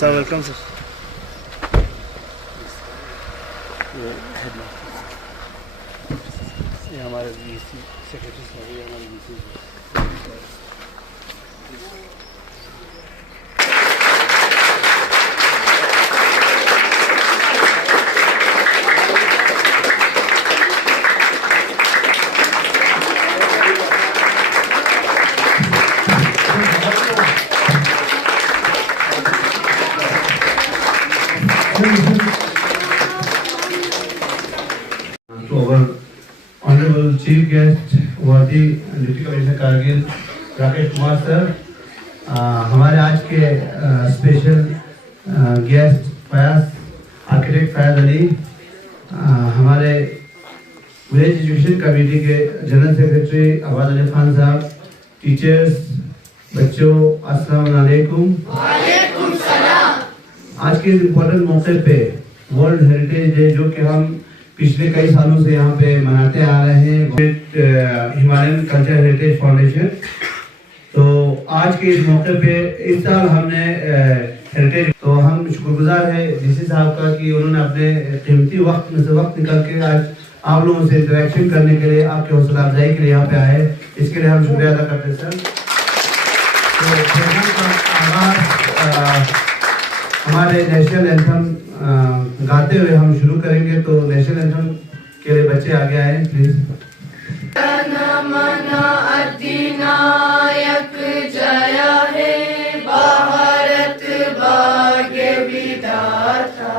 Sir welcome sir. ये हमारे VC secretary साहब, ये हमारे VC. To our honorable chief guest, वर्दी deputy commissioner Kargil Rakesh Kumar sir, हमारे आज के special guest Fayaz architect Fayaz Ali, हमारे विलेज एजुकेशन कमेटी के जनरल सेक्रेटरी अबाद अली खान साहब, टीचर्स, बच्चों, अस्सलाम वालेकुम। वालेकुम सलाम। आज के इम्पोर्टेंट मौके पे वर्ल्ड हेरिटेज डे, जो कि हम पिछले कई सालों से यहाँ पे मनाते आ रहे हैं, हिमालयन कल्चर हेरिटेज फाउंडेशन। तो आज के इस मौके पे इस साल हमने हेरिटेज, तो हम शुक्रगुजार है डीसी साहब का कि उन्होंने अपने कीमती वक्त में से वक्त निकाल के आज आप लोगों से इंटरेक्शन करने के लिए, आपके हौसला अफजाई के लिए यहाँ पे आए। इसके लिए हम शुक्रिया अदा करते हैं सर। तो प्रोग्राम का आगाज हमारे नेशनल एंथम गाते हुए हम शुरू करेंगे। तो नेशनल एंथम के लिए बच्चे आगे आए प्लीज। अधिनायक जय हे भारत भाग्य विधाता,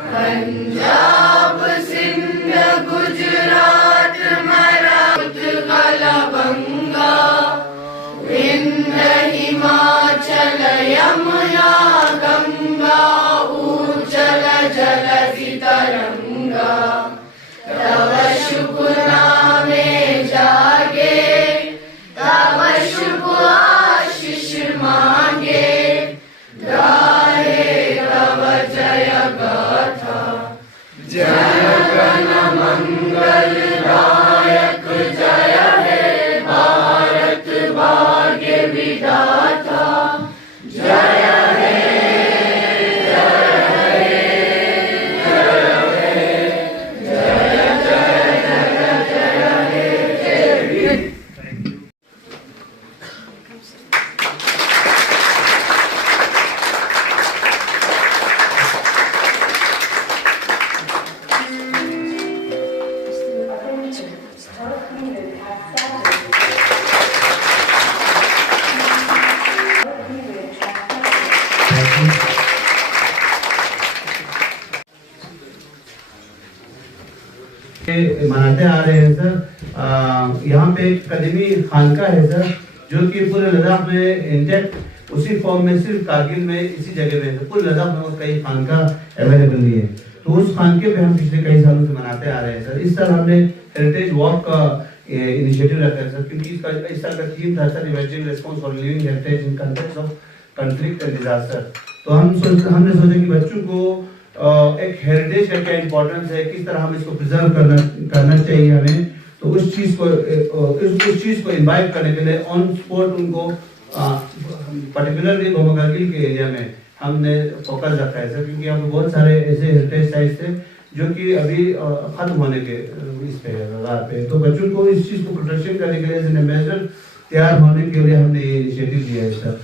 पंजाब सिंध गुजरात मराठवाड़ा बंगा, विंध्य हिमाचल यमुना गंगा, उज्जल जलधि तरंगा, तव शुभ नामे जागे, तव शुभ आशीष मांगे, गाहे तव जय गाथा, जय गण मंगल दायक जय हे भारत भाग्य विधाता, जय हे मनाते आ रहे हैं सर। यहाँ पे एक कदीमी खानका है सर, जो कि पूरे लद्दाख में इंटैक्ट उसी फॉर्म में, सिर्फ कारगिल में इसी जगह में, तो पूरे लद्दाख में और कई खानका अवेलेबल नहीं है। तो उस खानके पे हम पिछले कई सालों से मनाते आ रहे हैं सर। इस साल हमने हेरिटेज वॉक का इनिशिएटिव रखा है सर, क्योंकि इस साल का थीम था sir emerging response for living heritage in context of conflict and disaster. तो हमने सोचा कि बच्चों को एक हेरिटेज का क्या इंपॉर्टेंस है, किस तरह हम इसको प्रिजर्व करना चाहिए हमें। तो उस चीज को इन्वाइट करने के लिए ऑन स्पॉट उनको पर्टिकुलरली गोमा कारगिल के एरिया में हमने फोकस रखा है सर, क्योंकि यहाँ पे बहुत सारे ऐसे हेरिटेज साइट्स थे जो कि अभी खत्म होने के इस पे पे। तो बच्चों को इस चीज को प्रोटेक्शन करने के लिए मेजर तैयार होने के लिए हमने ये इनिशिएटिव लिया है सर।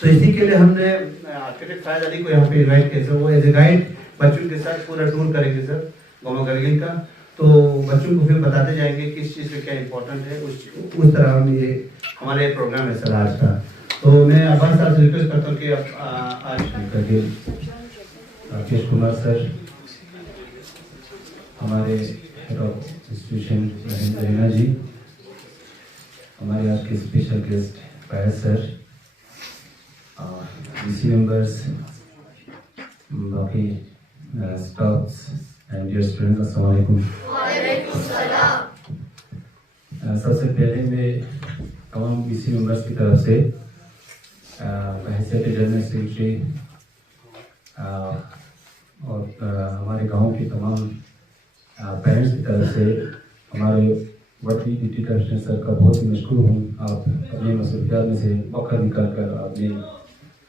तो इसी के लिए हमने आर्किटेक्ट फयाज अली को यहाँ पे इनवाइट किया सर। वो एज ए गाइड बच्चों के साथ पूरा टूर करेंगे सर गोमा कारगिल का। तो बच्चों को फिर बताते जाएंगे किस चीज़ पे क्या इंपॉर्टेंट है, उस तरह हम ये हमारे प्रोग्राम है सर आज का। तो मैं अब्बास साहब से रिक्वेस्ट करता हूँ कि आज करके राकेश कुमार सर, हमारे head of institution Rahina ji, हमारे आज के special guest Fayaz sir, DC members, बाकी स्टाफ्स एंड डियर स्टूडेंट्स, अस्सलाम वालेकुम। वालेकुम सलाम। सबसे पहले मैं तमाम BC मेंबर्स की तरफ से हैसियत जनरल सेक्रेटरी और हमारे गांव के तमाम पेरेंट्स की तरफ से हमारे वर्दी डिप्टी कमिश्नर सर का बहुत ही मशकूर हूँ। आप अपने मसरूफियात में से मौका निकाल कर आपने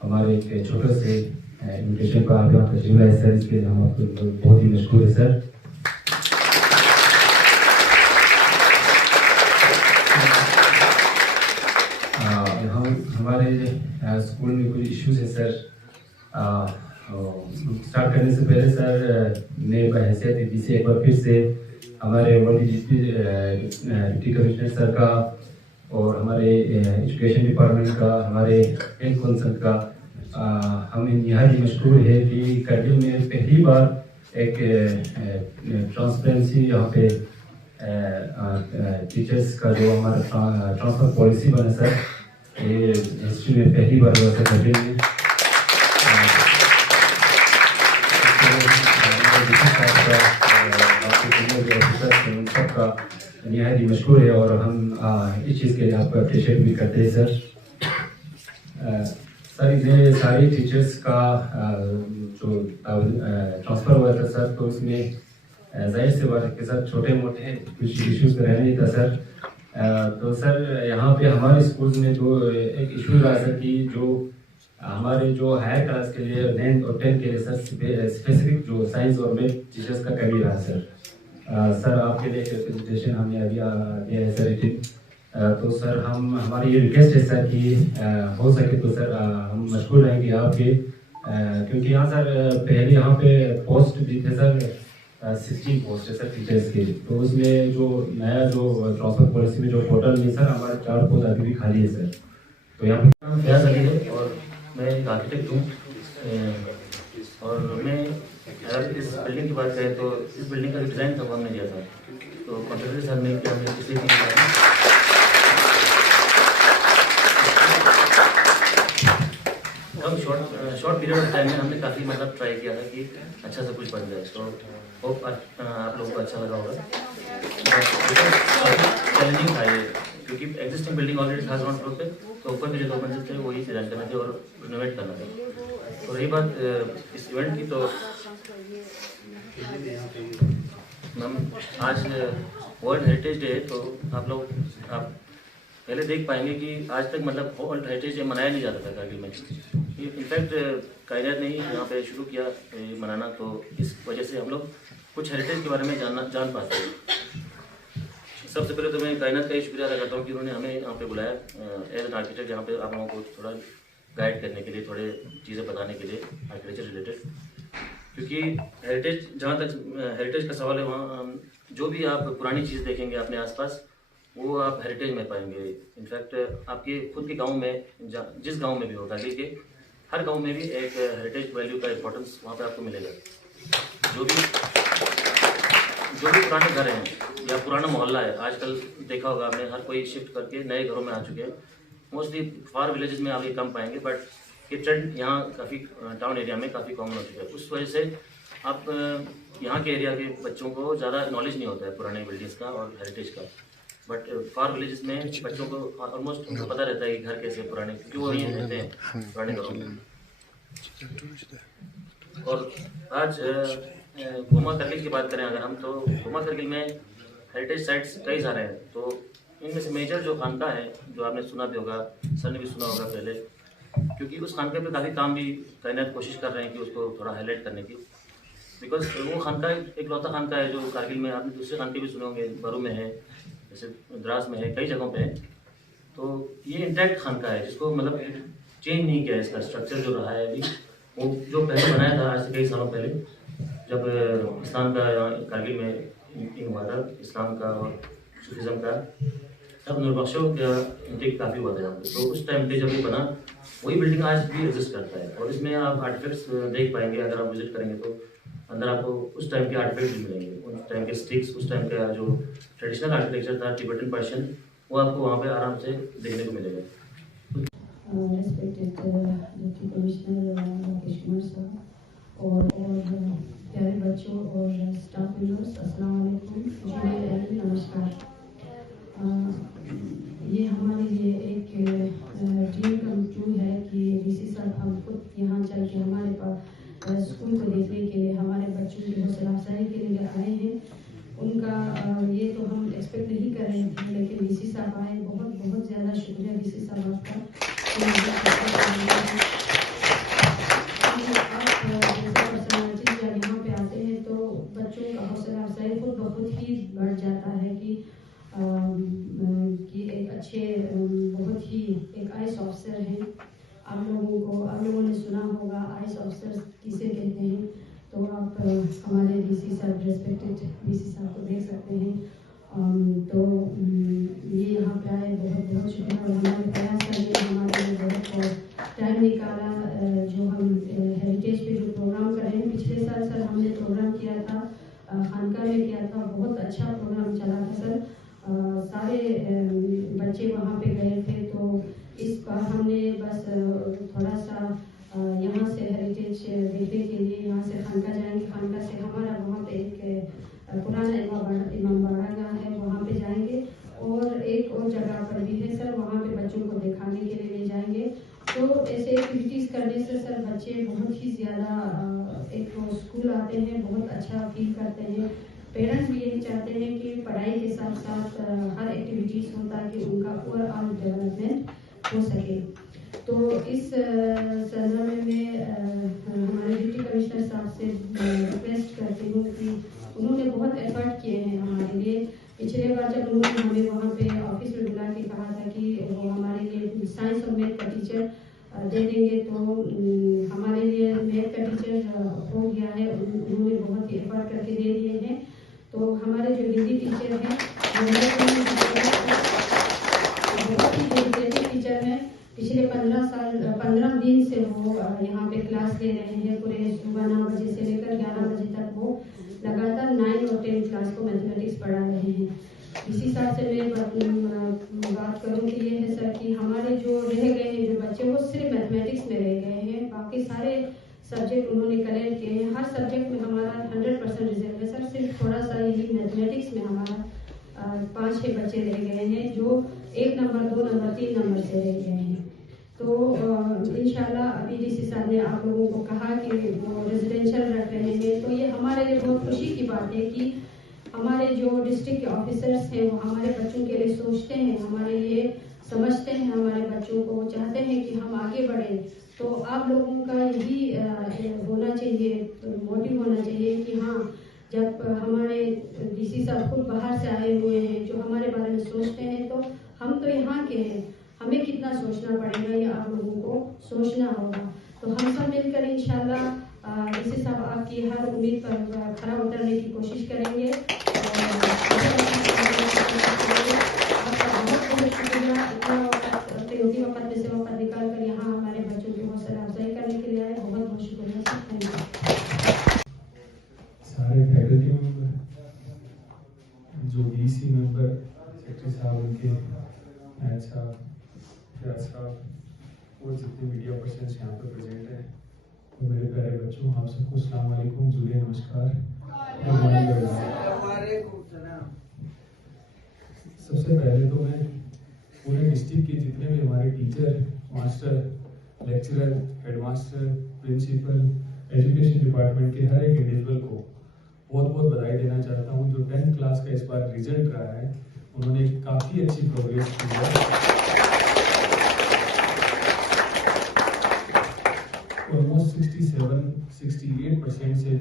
हमारे एक छोटे से इन्विटेशन पर आप यहाँ तशरीफ लाए सर, इसके लिए हम आपको बहुत ही मशकूर है सर। हमारे स्कूल में कुछ इश्यूज है सर। स्टार्ट करने से पहले सर ने बहैसियत BC एक बार फिर से हमारे वर्दी डिप्टी कमिश्नर सर का और हमारे एजुकेशन डिपार्टमेंट का, हमारे हेल्थ कौंसल का हमें निहायत मशकूर है कि करगिल में पहली बार एक ट्रांसपेरेंसी यहाँ पे टीचर्स का जो हमारा ट्रांसफर पॉलिसी बना सर, ये हिस्ट्री में पहली बार हुआ था करगिल में। सबका निहायत मशहूर है और हम इस चीज़ के लिए आपको अप्रिशिएट भी करते हैं सर। सर इतने सारे टीचर्स का जो ट्रांसफ़र हुआ था सर, तो उसमें जाहिर सी बात के साथ छोटे मोटे कुछ इश्यूज रहने था सर। तो सर यहाँ पे हमारे स्कूल में जो एक इशू रहा सर कि जो हमारे जो हायर क्लास के लिए 9th और 10th के लिए सर स्पेसिफिक जो साइंस और मैथ टीचर्स का कमी रहा सर। सर आपके लिए एक प्रेजेंटेशन हमने अभी दिया है सर तो सर हमारी ये रिक्वेस्ट है सर कि हो सके तो सर हम मशगूल रहेंगे आपके, क्योंकि यहाँ सर पहले यहाँ पे पोस्ट भी थे सर 16 पोस्ट है सर टीचर्स के, तो उसमें जो नया जो ट्रांसफर पॉलिसी में जो पोर्टल में सर हमारे 4 पोस्ट अभी भी खाली है सर। तो यहाँ पे प्रयास अली है और मैं एक आर्किटेक्ट हूँ और मैं अगर इस बिल्डिंग की बात करें तो इस बिल्डिंग का डिज़ाइन था वो हमने दिया था, तो कॉन्ट्रेक्टर साहब ने किया, हमने किसी भी कम शॉर्ट पीरियड ऑफ टाइम में हमने काफ़ी मतलब ट्राई किया था कि अच्छा सा कुछ बन जाए। तो होप आप लोगों को अच्छा लगा होगा। चैलेंजिंग था ये, क्योंकि एग्जिस्टिंग बिल्डिंग ऑलरेडी था ग्राउंड फ्लोर पे, तो ऊपर भी जो 2 मंजिल थे वही डिजाइन करना थे और रिनोवेट करना था। तो रही बात इस इवेंट की, तो मैम आज वर्ल्ड हेरिटेज डे है, तो आप पहले देख पाएंगे कि आज तक मतलब वर्ल्ड हेरिटेज डे मनाया नहीं जाता था करगिल में। इनफैक्ट कायनात ने ही यहाँ पे शुरू किया मनाना, तो इस वजह से हम लोग कुछ हेरिटेज के बारे में जान पाते हैं। सबसे पहले तो मैं कायनात का ही शुक्रिया अदा करता हूँ कि उन्होंने हमें यहाँ पे बुलाया एज एन आर्किटेक्ट, यहाँ पे आप लोगों को थोड़ा गाइड करने के लिए, थोड़े चीज़ें बताने के लिए आर्किटेक्चर रिलेटेड, क्योंकि हेरिटेज जहाँ तक हेरिटेज का सवाल है, वहाँ जो भी आप पुरानी चीज़ देखेंगे अपने आसपास वो आप हेरिटेज में पाएंगे। इनफैक्ट आपके खुद के गांव में, जिस गांव में भी हो, करगिल के हर गांव में भी एक हेरिटेज वैल्यू का इम्पोर्टेंस वहाँ पे आपको मिलेगा। जो भी पुराने घर हैं या पुराना मोहल्ला है, आजकल देखा होगा आपने हर कोई शिफ्ट करके नए घरों में आ चुके हैं। मोस्टली फार विलेजेस में आप ये कम पाएंगे, बट ये ट्रेंड यहाँ काफ़ी टाउन एरिया में काफ़ी कॉमन हो चुका है। उस वजह से आप यहाँ के एरिया के बच्चों को ज़्यादा नॉलेज नहीं होता है पुराने बिल्डिंग्स का और हेरिटेज का, बट फार विलेजेस में बच्चों को ऑलमोस्ट उनको पता रहता है कि घर कैसे पुराने, क्योंकि वो यहीं रहते हैं पुराने घरों में। और आज घुमा करगिल की बात करें अगर हम, तो घुमा करगिल में हेरिटेज साइट्स कई सारे हैं, तो इनमें से मेजर जो खानका है, जो आपने सुना भी होगा, सर ने भी सुना होगा पहले, क्योंकि उस खानका पे काफ़ी काम भी कायनात कोशिश कर रहे हैं कि उसको थोड़ा हाईलाइट करने की, बिकॉज वो खानका एक लौता खानका है जो कारगिल में, आपने दूसरे खानके भी सुने होंगे, बरू में है, जैसे द्रास में है, कई जगहों पे है। तो ये इंटैक्ट खानका है जिसको मतलब चेंज नहीं किया है, इसका स्ट्रक्चर जो रहा है अभी, वो जो पहले बनाया था आज से कई सालों पहले, जब इस्लाम का कारगिल में इन हुआ था, इस्लाम का और सूफिज़म का, तब नूरबख्शों का इंटेक काफ़ी हुआ था यहाँ पे। तो उस टाइम पे जब ये बना, वही बिल्डिंग आज भी एग्जिस्ट करता है, और इसमें आप आर्टिफैक्ट्स देख पाएंगे अगर आप विजिट करेंगे, तो अंदर आपको उस टाइम के आर्टिफैक्ट भी मिलेंगे, उस टाइम के स्टिक्स, उस टाइम का जो ट्रेडिशनल आर्किटेक्चर था टिबेटन पर्शियन, वो आपको वहाँ पे आराम से देखने को मिलेगा। Respected deputy commissioner Rakesh Kumar साहब और प्यारे बच्चों और स्टाफ मेंबर्स, अस्सलाम वालेकुम, नमस्कार। ये हमारे लिए कम ट्रू है कि डीसी साहब हम खुद यहाँ चल के हमारे पास स्कूल को देखने के लिए, हमारे बच्चों की हौसला अफजाई के लिए आए हैं। उनका ये तो हम एक्सपेक्ट नहीं कर रहे थे, लेकिन डीसी साहब आए। बहुत बहुत ज़्यादा शुक्रिया डीसी साहब आपका। जब यहाँ पे आते हैं तो बच्चों का हौसला अफजाई खुद बहुत ही बढ़ जाता है कि एक अच्छे बहुत ही एक आईएएस ऑफिसर हैं। आप लोगों ने सुना होगा आईएएस ऑफिसर किसे कहते हैं, तो आप हमारे डीसी साहब, रेस्पेक्टेड डीसी साहब को देख सकते हैं। तो ये यहाँ पे आए, बहुत बहुत शुक्रिया। और हमारे प्रयास करने हमारे लिए बहुत टाइम निकाला। जो हम हेरिटेज पे जो प्रोग्राम कर रहे हैं, पिछले साल सर हमने प्रोग्राम किया था, खानका में किया था, बहुत अच्छा प्रोग्राम चला था सर। सारे बच्चे वहाँ पे गए थे। तो इस बार हमने बस थोड़ा सा यहाँ से हेरिटेज देखने के लिए यहाँ से खानका जाएंगे। खानका से हमारा वहाँ पे एक पुराना इमाम बाड़ा है, वहाँ पे जाएंगे। और एक और जगह पर भी है सर, वहाँ पे बच्चों को दिखाने के लिए ले जाएंगे। तो ऐसे एक्टिविटीज़ करने से सर बच्चे बहुत ही ज़्यादा एक तो स्कूल आते हैं, बहुत अच्छा फील करते हैं। पेरेंट्स भी यही चाहते हैं कि पढ़ाई के साथ साथ हर एक्टिविटीज़ हो ताकि उनका ओवरऑल डेवलपमेंट हो सके। तो इस संदर्भ में हमारे डिप्टी कमिश्नर साहब से रिक्वेस्ट करती हूँ कि उन्होंने बहुत एफर्ट किए हैं हमारे लिए। पिछले बार जब उन्होंने हमें वहाँ पे ऑफिस में बुला के कहा था कि वो हमारे लिए साइंस और मैथ का टीचर दे देंगे, तो हमारे लिए मैथ का टीचर हो गया है। उन्होंने बहुत ही एफर्ट करके दे दिए हैं। तो हमारे जो हिंदी टीचर हैं बहुत ही डेडिकेटेड टीचर हैं। पिछले 15 दिन से वो यहाँ पे क्लास ले रहे हैं। पूरे सुबह 9 बजे से लेकर 11 बजे तक वो लगातार 9 और 10 क्लास को मैथमेटिक्स पढ़ा रहे हैं। इसी हिसाब से मैं बात करूँ कि ये है सर कि हमारे जो रह गए हैं जो बच्चे, वो सिर्फ मैथमेटिक्स में रह गए हैं। बाकी सारे सब्जेक्ट उन्होंने कलेक्ट किए हैं। हर सब्जेक्ट में हमारा 100% रिजल्ट है सर। सिर्फ थोड़ा सा यही मैथमेटिक्स में हमारा 5-6 बच्चे रह गए हैं जो 1 नंबर, 2 नंबर, 3 नंबर से रह गए हैं। तो इंशाल्लाह अभी डीसी साहब ने आप लोगों को कहा कि वो रेजिडेंशियल रख रहे हैं, तो ये हमारे लिए बहुत खुशी की बात है कि हमारे जो डिस्ट्रिक्ट के ऑफिसर्स हैं वो हमारे बच्चों के लिए सोचते हैं, हमारे लिए समझते हैं, हमारे बच्चों को चाहते हैं कि हम आगे बढ़ें। तो आप लोगों का यही होना चाहिए, मोटिव होना चाहिए कि हाँ, जब हमारे डीसी साहब खुद बाहर से आए हुए हैं जो हमारे बारे में सोचते हैं, तो हम तो यहाँ के हैं, हमें कितना सोचना पड़ेगा ये आप लोगों को सोचना होगा। तो हम सब मिलकर इंशाल्लाह डीसी साहब आपकी हर उम्मीद पर खरा उतरने की कोशिश करेंगे। आपका बहुत बहुत शुक्रिया, इतना कीमती वक्त में से वक्त निकाल कर यहाँ हमारे बच्चों की हौसला अफजाई करने के लिए आए। बहुत बहुत शुक्रिया सर, थैंक यू। सारे फैकल्टी मेंबर, जो डीसी मेंबर, सेक्रेटरी साहब, उनके नायब साहब, फ्याज साहब और जितने मीडिया पर्सन्स यहाँ पर प्रेजेंट हैं, और मेरे प्यारे बच्चों, आप सबको अस्सलाम वालेकुम, जुड़े नमस्कार। सबसे पहले तो मैं पूरे डिस्ट्रिक्ट के जितने भी हमारे teacher, master, lecturer, headmaster, principal, education department के हर एक इंडिविजुअल को बहुत बहुत बधाई देना चाहता हूँ। जो 10th क्लास का इस बार रिजल्ट रहा है, उन्होंने काफ़ी अच्छी प्रोग्रेस की है। ऑलमोस्ट 67-68% से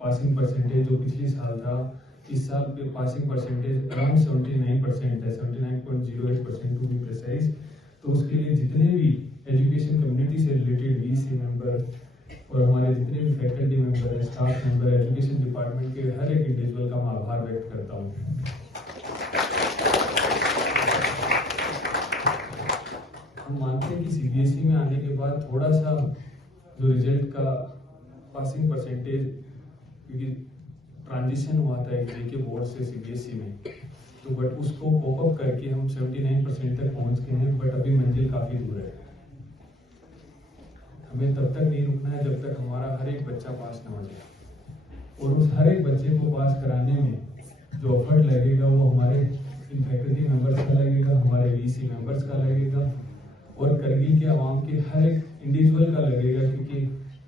पासिंग परसेंटेज जो पिछले साल था, इस साल पे पासिंग परसेंटेज अराउंड 79% है, 79.08% टू बी प्रिसाइज। तो उसके लिए जितने भी एजुकेशन कम्युनिटी से रिलेटेड वीसी मेंबर और हमारे जितने भी फैकल्टी मेंबर है, स्टाफ मेंबर, एजुकेशन डिपार्टमेंट के हर एक इंडिविजुअल का मैं आभार व्यक्त करता हूँ। हम मानते हैं कि सीबीएसई में आने के बाद थोड़ा सा जो रिजल्ट का पासिंग परसेंटेज, क्योंकि ट्रांजिशन हुआ था एक के बोर्ड से सीबीएसई में, तो बट उसको पॉपअप करके हम 79% तक पहुंच गए हैं। बट अभी मंजिल काफ़ी दूर है। हमें तब तक नहीं रुकना है जब तक हमारा हर एक बच्चा पास ना हो जाए। और उस हर एक बच्चे को पास कराने में जो एफर्ट लगेगा वो हमारे इन फैकल्टी मेंबर्स का लगेगा, हमारे वीसी मेंबर्स का लगेगा और करगिल के आवाम के हर एक इंडिविजुअल का लगेगा, क्योंकि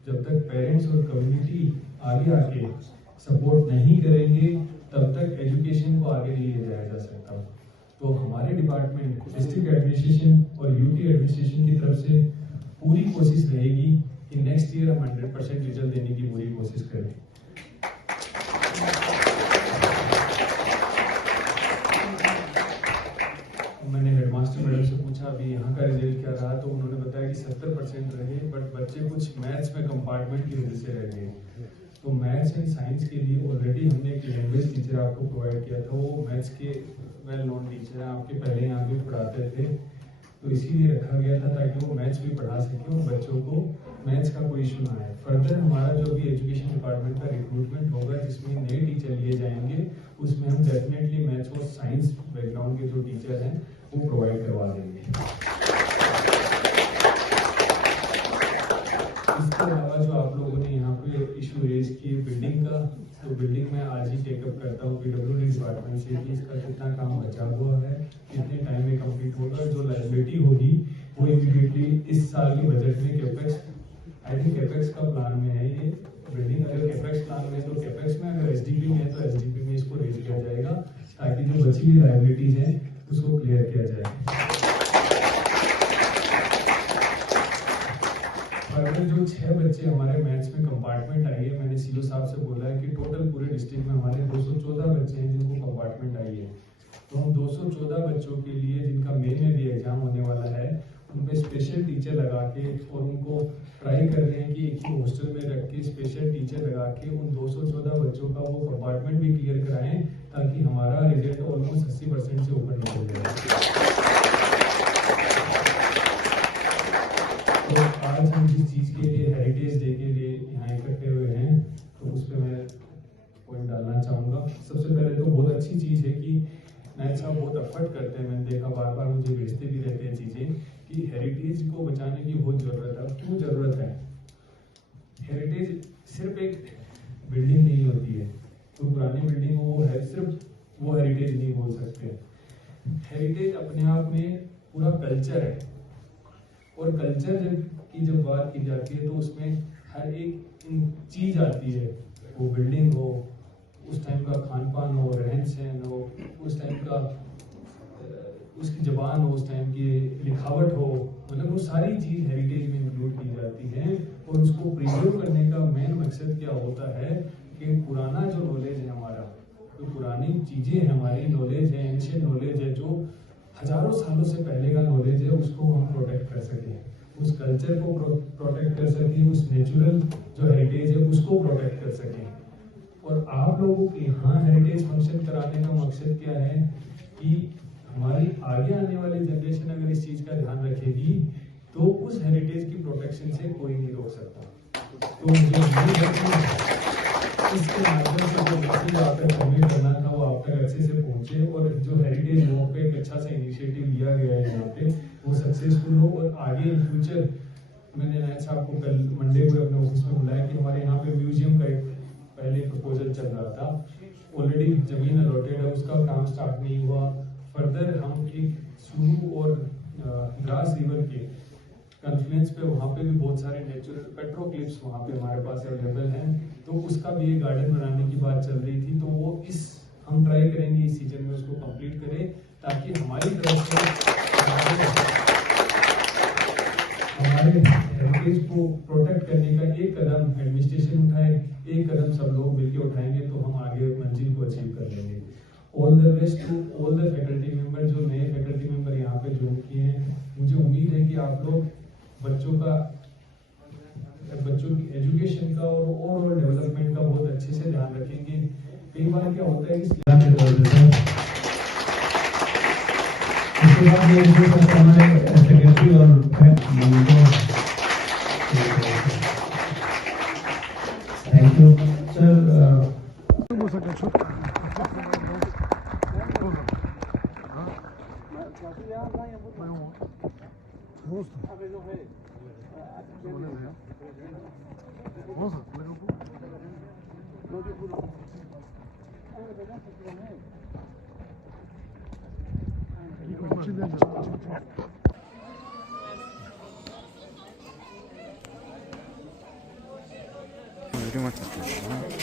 जब तक पेरेंट्स और कम्युनिटी आगे आके सपोर्ट नहीं करेंगे तब तक एजुकेशन को आगे नहीं ले जाया जा सकता। तो हमारे डिपार्टमेंट, डिस्ट्रिक्ट एडमिनिस्ट्रेशन और यूटी एडमिनिस्ट्रेशन की तरफ से पूरी कोशिश रहेगी कि नेक्स्ट ईयर हम 100% रिजल्ट देने की पूरी कोशिश करें। मैंने हेडमास्टर मैडम से पूछा अभी यहाँ का रिजल्ट क्या रहा, तो उन्होंने बताया कि 70% रहे, बट बच्चे कुछ मैथ्स में कंपार्टमेंट की वजह से रह गए। तो मैथ्स एंड साइंस के लिए ऑलरेडी हमने एक लैंग्वेज टीचर आपको प्रोवाइड किया था, वो मैथ्स के वेल नोन टीचर हैं, आपके पहले यहाँ भी पढ़ाते थे, तो इसीलिए रखा गया था ताकि वो मैथ्स भी पढ़ा सके और बच्चों को मैथ्स का कोई इशू ना आए। फर्दर हमारा जो भी एजुकेशन डिपार्टमेंट का रिक्रूटमेंट होगा जिसमें नए टीचर लिए जाएंगे, उसमें हम डेफिनेटली मैथ्स और साइंस बैकग्राउंड के जो टीचर हैं वो प्रोवाइड करवा देंगे। इसके अलावा जो आप लोगों ने यहाँ पे इशू रेज किए बिल्डिंग का, तो बिल्डिंग में आज ही टेकअप करता हूँ पीडब्ल्यूडी डिपार्टमेंट से कि इसका कितना काम बचा हुआ है, कितने टाइम में कंप्लीट होगा। जो लायबिलिटी होगी वो इमीडिएटली इस साल के बजट में कैपेक्स, आई थिंक कैपेक्स का प्लान में है ये बिल्डिंग। अगर कैपेक्स प्लान में तो कैपेक्स में, अगर एसडीपी में है तो एसडीपी में इसको रेज किया जाएगा ताकि जो बची हुई लायबिलिटीज हैं उसको क्लियर किया जाए। अगर जो 6 बच्चे हमारे मैथ्स में कंपार्टमेंट आई है, मैंने सीओ साहब से बोला है कि टोटल पूरे डिस्ट्रिक्ट में हमारे 214 बच्चे हैं जिनको कंपार्टमेंट आई है, तो हम 214 बच्चों के लिए जिनका मई में भी एग्जाम होने वाला है उन पे स्पेशल टीचर लगा के और उनको ट्राई कर रहे हैं कि एक ही हॉस्टल में रख के स्पेशल टीचर लगा के उन 214 बच्चों का वो कंपार्टमेंट भी क्लियर कराएं ताकि हमारा रिजल्ट ऑलमोस्ट 80% से ऊपर निकल जाए। तो आज हम जिस चीज के लिए हेरिटेज डे के लिए यहाँ इकट्ठे हुए हैं तो उस पर मैं पॉइंट डालना चाहूँगा। सबसे पहले तो बहुत अच्छी चीज़ है कि नायक साहब बहुत एफर्ट करते हैं, मैंने देखा बार बार मुझे भेजते भी रहते हैं चीज़ें कि हेरिटेज को बचाने की बहुत ज़रूरत है। क्यों ज़रूरत है? हेरिटेज सिर्फ एक बिल्डिंग नहीं होती है, तो पुरानी बिल्डिंग वो है सिर्फ वो हेरिटेज नहीं बोल सकते। हेरिटेज अपने आप में पूरा कल्चर है, और कल्चर जब बात की जाती है तो उसमें हर एक चीज आती है, वो बिल्डिंग हो, उस टाइम का खान पान हो, रहन सहन हो, उस टाइम का उसकी जबान हो, उस टाइम की लिखावट हो, मतलब वो सारी चीज हेरिटेज में इंक्लूड की जाती है। और उसको प्रिजर्व करने का मेन मकसद क्या होता है कि पुराना जो नॉलेज है हमारा, जो पुरानी चीजें हैं हमारी नॉलेज है, एंशिएंट नॉलेज है, जो हजारों सालों से पहले का नॉलेज है, उसको हम प्रोटेक्ट कर सकें, उस कल्चर को प्रोटेक्ट कर सकें, उस नेचुरल जो हेरिटेज है उसको प्रोटेक्ट कर सकें। और आप लोगों के यहाँ हेरिटेज फंक्शन कराने का मकसद क्या है कि हमारी आगे आने वाली जनरेशन अगर इस चीज का ध्यान रखेगी तो उस हेरिटेज की प्रोटेक्शन से कोई नहीं रोक सकता। तो मुझे उम्मीद है कि इसके माध्यम से जो मैसेज आप तक कन्वे करना था वो आप तक अच्छे से पहुंचे, और जो हेरिटेज लोगों पे एक अच्छा सा इनिशिएटिव लिया गया है यहाँ पे वो सक्सेसफुल हो। और आगे इन फ्यूचर मैंने नायक साहब को कल मंडे को अपने ऑफिस में बुलाया कि हमारे यहाँ पे म्यूजियम का एक पहले प्रपोजल चल रहा था, ऑलरेडी जमीन अलॉटेड है, उसका काम स्टार्ट नहीं हुआ। फर्दर हम एक सुरू और ग्रास रिवर के कॉन्फ्लुएंस पे वहाँ पे भी बहुत सारे नेचुरल पेट्रोक्लिप्स वहाँ पे हमारे पास अवेलेबल हैं, तो उसका भी एक गार्डन बनाने की बात चल रही थी। तो वो हम ट्राई करेंगे इस सीजन में उसको कंप्लीट करें ताकि हमारी तरफ से हमारे हेरिटेज को प्रोटेक्ट करने का एक कदम एडमिनिस्ट्रेशन उठाए, एक कदम सब लोग मिलकर उठाएंगे तो हम आगे मंजिल को अचीव कर लेंगे। All the best to all the faculty member, जो नए फैकल्टी मेंबर यहाँ पे ज्वाइन किए हैं। मुझे उम्मीद है कि आप लोग बच्चों की एजुकेशन का और ओवरऑल डेवलपमेंट का बहुत अच्छे से ध्यान रखेंगे। कई बार क्या होता है कि उसके बाद हमारे सेक्रेटरी और thank you sir. 둘이만 찾았구나.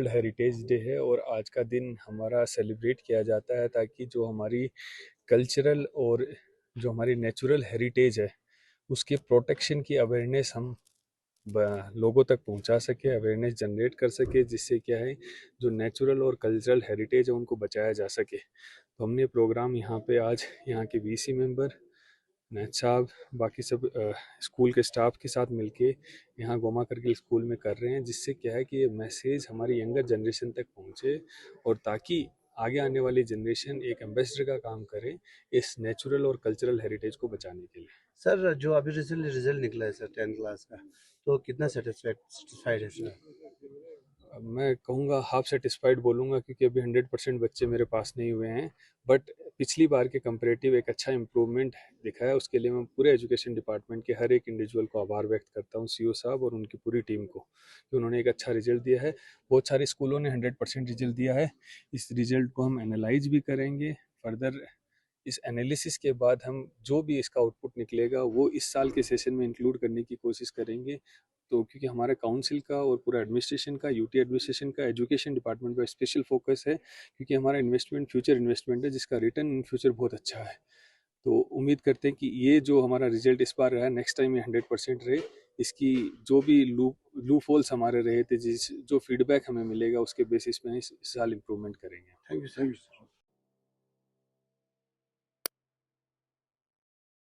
World heritage day है और आज का दिन हमारा सेलिब्रेट किया जाता है ताकि जो हमारी कल्चरल और जो हमारी नेचुरल हेरिटेज है उसके प्रोटेक्शन की अवेयरनेस हम लोगों तक पहुंचा सके, अवेयरनेस जनरेट कर सके, जिससे क्या है जो नेचुरल और कल्चरल हेरिटेज है उनको बचाया जा सके। तो हमने प्रोग्राम यहाँ पे आज यहाँ के वीसी मेंबर, नैत साहब, बाकी सब स्कूल के स्टाफ के साथ मिलके यहाँ गोमा करगिल स्कूल में कर रहे हैं, जिससे क्या है कि ये मैसेज हमारी यंगर जनरेशन तक पहुँचे और ताकि आगे आने वाली जनरेशन एक एम्बेसडर का काम करे इस नेचुरल और कल्चरल हेरिटेज को बचाने के लिए। सर जो अभी रिजल्ट निकला है सर 10th क्लास का, तो कितना सेटिस्फाइड है सर? मैं कहूँगा हाफ सेटिस्फाइड बोलूँगा, क्योंकि अभी 100% बच्चे मेरे पास नहीं हुए हैं, बट पिछली बार के कंपैरेटिव एक अच्छा इम्प्रूवमेंट दिखा है। उसके लिए मैं पूरे एजुकेशन डिपार्टमेंट के हर एक इंडिविजुअल को आभार व्यक्त करता हूँ, सीओ साहब और उनकी पूरी टीम को, कि उन्होंने एक अच्छा रिजल्ट दिया है। बहुत सारे स्कूलों ने 100% रिजल्ट दिया है। इस रिजल्ट को हम एनालाइज भी करेंगे फर्दर। इस एनालिसिस के बाद हम जो भी इसका आउटपुट निकलेगा वो इस साल के सेशन में इंक्लूड करने की कोशिश करेंगे। तो क्योंकि हमारे काउंसिल का और पूरा एडमिनिस्ट्रेशन का, यूटी एडमिनिस्ट्रेशन का, एजुकेशन डिपार्टमेंट पर स्पेशल फोकस है, क्योंकि हमारा इन्वेस्टमेंट फ्यूचर इन्वेस्टमेंट है जिसका रिटर्न इन फ्यूचर बहुत अच्छा है। तो उम्मीद करते हैं कि ये जो हमारा रिजल्ट इस बार रहा है, नेक्स्ट टाइम ये 100% रहे। इसकी जो भी लूप होल्स हमारे रहे थे, जो फीडबैक हमें मिलेगा उसके बेसिस पे इस साल इम्प्रूवमेंट करेंगे। Thank you sir.